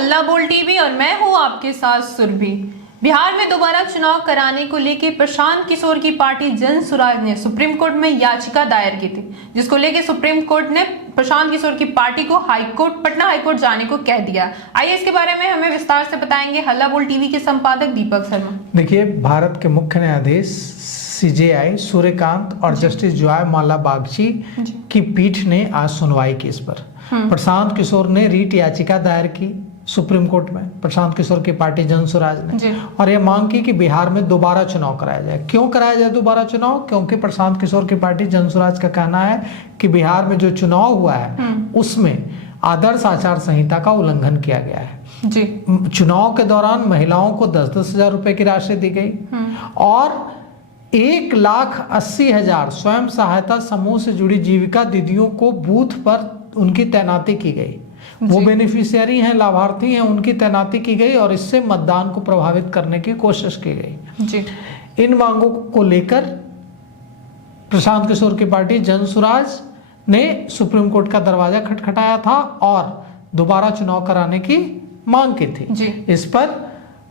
हल्ला बोल टीवी और मैं हूं आपके साथ सुरभि। बिहार में दोबारा चुनाव कराने को लेकर प्रशांत किशोर की पार्टी जन सुराज ने सुप्रीम कोर्ट में याचिका दायर की थी, जिसको लेकर सुप्रीम कोर्ट ने प्रशांत किशोर की पार्टी को पटना हाईकोर्ट जाने को कह दिया। आइए इसके बारे में हमें विस्तार से बताएंगे हल्ला बोल टीवी के संपादक दीपक शर्मा। देखिए, भारत के मुख्य न्यायाधीश CJI सूर्यकांत और जस्टिस जॉय माला बागची की पीठ ने आज सुनवाई की इस पर। प्रशांत किशोर ने रीट याचिका दायर की सुप्रीम कोर्ट में, प्रशांत किशोर की पार्टी जन सुराज ने, और यह मांग की कि बिहार में दोबारा चुनाव कराया जाए। क्यों कराया जाए दोबारा चुनाव? क्योंकि प्रशांत किशोर की पार्टी जन सुराज का कहना है कि बिहार में जो चुनाव हुआ है उसमें आदर्श आचार संहिता का उल्लंघन किया गया है जी। चुनाव के दौरान महिलाओं को 10-10 हजार रुपए की राशि दी गई और 1,80,000 स्वयं सहायता समूह से जुड़ी जीविका दीदियों को बूथ पर उनकी तैनाती की गई। वो बेनिफिशियरी हैं, लाभार्थी हैं, उनकी तैनाती की गई और इससे मतदान को प्रभावित करने की कोशिश की गई जी। इन मांगों को लेकर प्रशांत किशोर की पार्टी जन सुराज ने सुप्रीम कोर्ट का दरवाजा खटखटाया था और दोबारा चुनाव कराने की मांग की थी जी। इस पर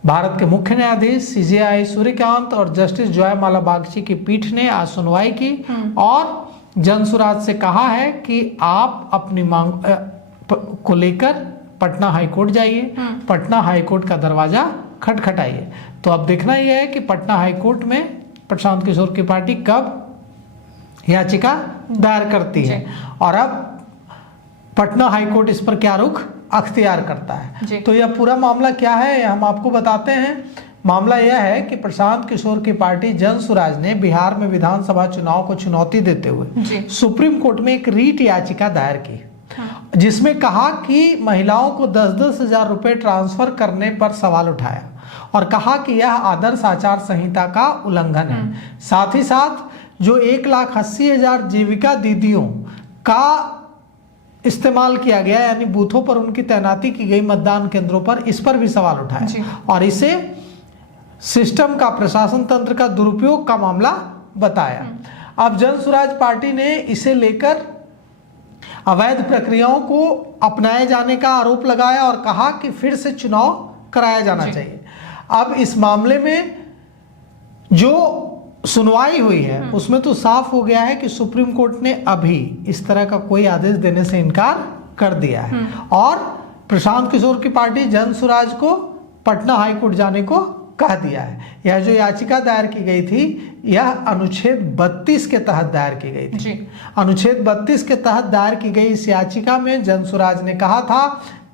भारत के मुख्य न्यायाधीश CJI सूर्यकांत और जस्टिस जॉय माला बागची की पीठ ने आज सुनवाई की और जन सुराज से कहा है कि आप अपनी मांग को लेकर पटना हाईकोर्ट जाइए, पटना हाईकोर्ट का दरवाजा खटखटाइए। तो अब देखना यह है कि पटना हाईकोर्ट में प्रशांत किशोर की पार्टी कब याचिका दायर करती है और अब पटना हाईकोर्ट इस पर क्या रुख अख्तियार करता है। तो यह पूरा मामला क्या है हम आपको बताते हैं। मामला यह है कि प्रशांत किशोर की पार्टी जन सुराज ने बिहार में विधानसभा चुनाव को चुनौती देते हुए सुप्रीम कोर्ट में एक रीट याचिका दायर की, जिसमें कहा कि महिलाओं को 10-10 हजार रुपए ट्रांसफर करने पर सवाल उठाया और कहा कि यह आदर्श आचार संहिता का उल्लंघन है। साथ ही साथ जो 1,80,000 जीविका दीदियों का इस्तेमाल किया गया, यानी बूथों पर उनकी तैनाती की गई मतदान केंद्रों पर, इस पर भी सवाल उठाया और इसे सिस्टम का, प्रशासन तंत्र का दुरुपयोग का मामला बताया। अब जन सुराज पार्टी ने इसे लेकर अवैध प्रक्रियाओं को अपनाए जाने का आरोप लगाया और कहा कि फिर से चुनाव कराया जाना चाहिए। अब इस मामले में जो सुनवाई हुई है उसमें तो साफ हो गया है कि सुप्रीम कोर्ट ने अभी इस तरह का कोई आदेश देने से इनकार कर दिया है और प्रशांत किशोर की पार्टी जन सुराज को पटना हाईकोर्ट जाने को कह दिया है। यह जो याचिका दायर की गई थी यह अनुच्छेद 32 के तहत दायर की गई थी। अनुच्छेद 32 के तहत दायर की गई इस याचिका में जन सुराज ने कहा था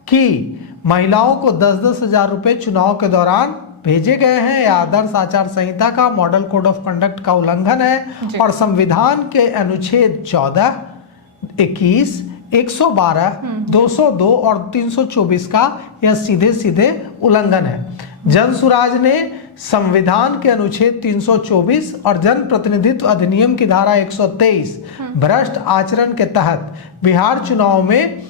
कि महिलाओं को 10-10 हजार रुपए चुनाव के दौरान भेजे गए हैं, यह आदर्श आचार संहिता का, मॉडल कोड ऑफ कंडक्ट का उल्लंघन है और संविधान के अनुच्छेद 14, 21, 112, 202 और 324 का यह सीधे सीधे उल्लंघन है। जन सुराज ने संविधान के अनुच्छेद 324 और जन प्रतिनिधित्व अधिनियम की धारा 123 भ्रष्ट आचरण के तहत बिहार चुनाव में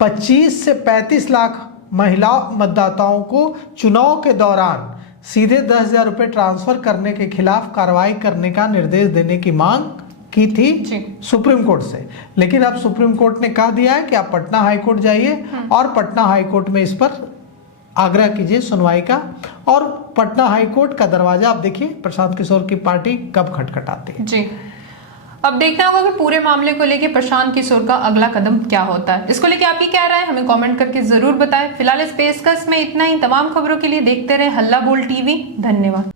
25 से 35 लाख महिला मतदाताओं को चुनाव के दौरान सीधे 10,000 रुपए ट्रांसफर करने के खिलाफ कार्रवाई करने का निर्देश देने की मांग की थी सुप्रीम कोर्ट से। लेकिन अब सुप्रीम कोर्ट ने कह दिया है कि आप पटना हाईकोर्ट जाइए और पटना हाईकोर्ट में इस पर आग्रह कीजिए सुनवाई का और पटना हाईकोर्ट का दरवाजा आप देखिए प्रशांत किशोर की पार्टी कब खटखटाती है जी। अब देखना होगा कि पूरे मामले को लेकर प्रशांत किशोर का अगला कदम क्या होता है। इसको लेकर आपकी क्या राय है हमें कमेंट करके जरूर बताएं। फिलहाल इस पेशकश में इतना ही। तमाम खबरों के लिए देखते रहे हल्ला बोल टीवी। धन्यवाद।